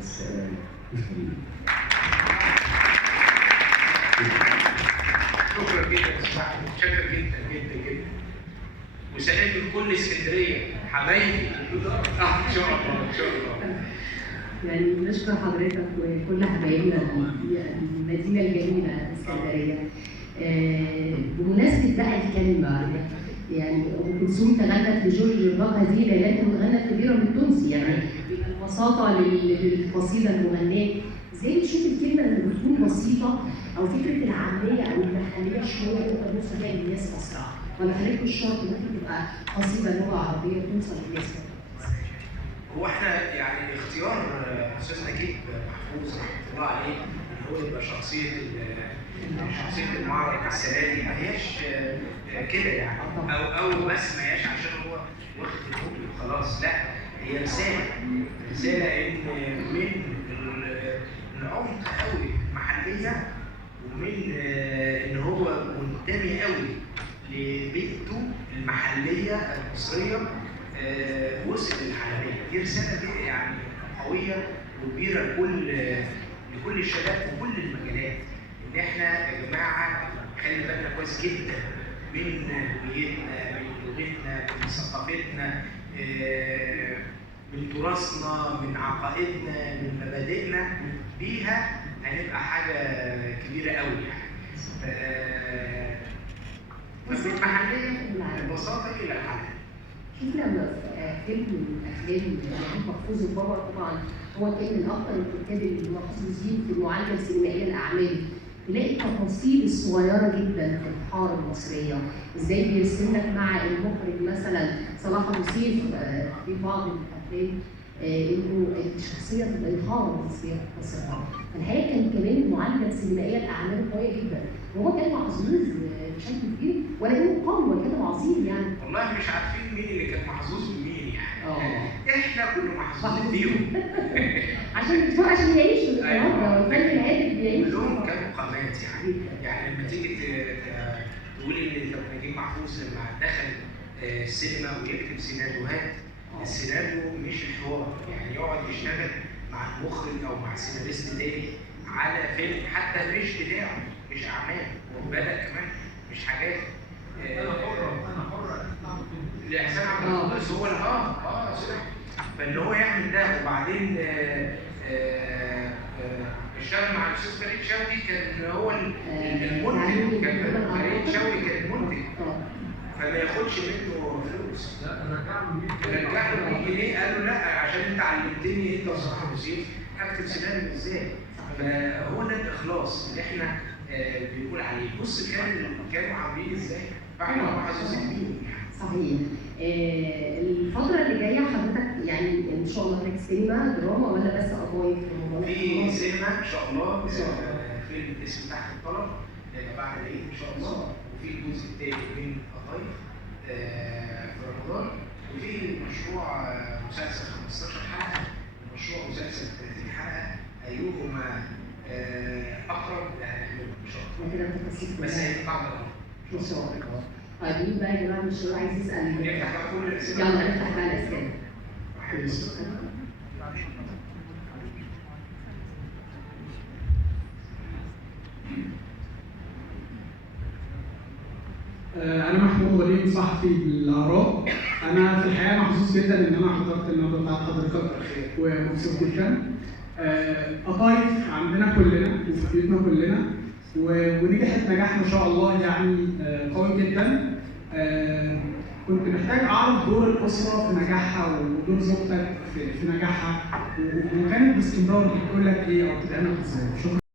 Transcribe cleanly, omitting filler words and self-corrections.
بس شكرا جدا يا استاذ احمد، شكرا جدا جدا جدا. وسلام لكل اسكندريه حبايبي. ان شاء الله ان شاء الله. يعني نشكر حضرتك وكل حبايبنا المدينه الجميله اسكندريه. بمناسبه بقى الكلمه، يعني ام كلثوم تغنت لجورج باك هذه ليلات غنت كبيره بالتونسي، يعني البساطه للقصيده المغناه. ازاي بتشوف الكلمه لما بتكون بسيطه او فكره العاميه او المحليه شويه تقدر توصل بيها للناس اسرع، ولا خليك الشرط ممكن تبقى قصيده لغه عربيه توصل للناس؟ هو احنا يعني اختيار استاذ نجيب محفوظ رحمه الله عليه ان هو يبقى شخصيه المعرض السنه دي ما هياش كده يعني، او بس ما هياش عشان هو واخد النوبل وخلاص، لا، هي رساله ان من العمق قوي محليه، ومن ان هو منتمي قوي لبيئته المحليه المصريه وصل للعالميه. دي رساله دي يعني قويه وكبيره لكل الشباب في كل المجالات، ان احنا يا جماعه خلي بالنا كويس جدا من هويتنا، من لغتنا، من ثقافتنا، من تراثنا، من عقائدنا، من مبادئنا. بيها هنبقى حاجه كبيره قوي يعني. فمن المحليه ببساطه الى العالم. شفنا فيلم من افلام نجيب محفوظ البابا، طبعا هو كان من اكثر الكتاب المحظوظين في المعالجه السينمائيه لاعماله. تلاقي التفاصيل الصغيره جدا في الحاره المصريه، ازاي بيرسم لك مع المخرج مثلا صلاح ابو سيف في بعض الافلام انه الشخصيه تبقى الحاره المصريه بتصفها. فالحقيقه كان كمان المعالجه السينمائيه لاعماله قويه جدا، وهو كان محظوظ بشكل كبير، ولكنه قوي وكان عظيم يعني. والله مش عارفين مين اللي كان محظوظ بمين يعني. احنا كنا محظوظين بيهم. عشان يعيشوا الحوار ده، والفن الهادف بيعيش. كلهم كانوا قامات يعني. يعني لما تيجي تقولي ان نجيب محفوظ لما دخل السينما ويكتب سيناريوهات، السيناريو مش الحوار، يعني يقعد يشتغل مع المخرج او مع سيناريست تاني على فيلم حتى مش بتاعه، مش اعمال، وبدا كمان مش حاجات انا حر لاحسان عبد القدوس هو فان هو يعمل ده. وبعدين اشتغل مع الاستاذ فريد شوقي، كان هو المنتج، كان فريد شوقي كان المنتج، فما ياخدش منه فلوس. رجع له 100 جنيه، قال له لا عشان انت علمتني انت وصلاح ابو سيف هكتب سيناريو ازاي. فهو ده الاخلاص اللي احنا بنقول عليه. بص كانوا عاملين ازاي، فاحنا محظوظين بيهم. صحيح. الفترة اللي جاية حضرتك يعني ان شاء الله هناك سينما دراما ولا بس قضايا في رمضان؟ في سينما ان شاء الله، فيلم اسمه تحت الطلب هيبقى بعد العيد ان شاء الله، وفي الجزء الثاني من قضايا في رمضان، وفي مشروع مسلسل 15 حلقة ومشروع مسلسل 30 حلقة، ايهما اقرب هنعمله ان شاء الله. بس هيبقى بعد رمضان ان شاء الله. طيب مين بقى يا جماعه مش عايز يسال؟ نفتح بقى كل الاسئله. يلا نفتح بقى الاسئله. أنا محمود وليد، صحفي بالآراء. أنا في الحقيقة محظوظ جدا إن أنا حضرت الندوة بتاعت حضرتك ومبسوط جدا. قطايف عندنا كلنا وفي بيوتنا كلنا، ونجحت نجاح ما شاء الله يعني قوي جدا. كنت محتاج أعرف دور الأسرة في نجاحها ودور زوجتك في نجاحها، وكانت باستمرار بتقول لك إيه أو بتدعمك إزاي؟ شكرا.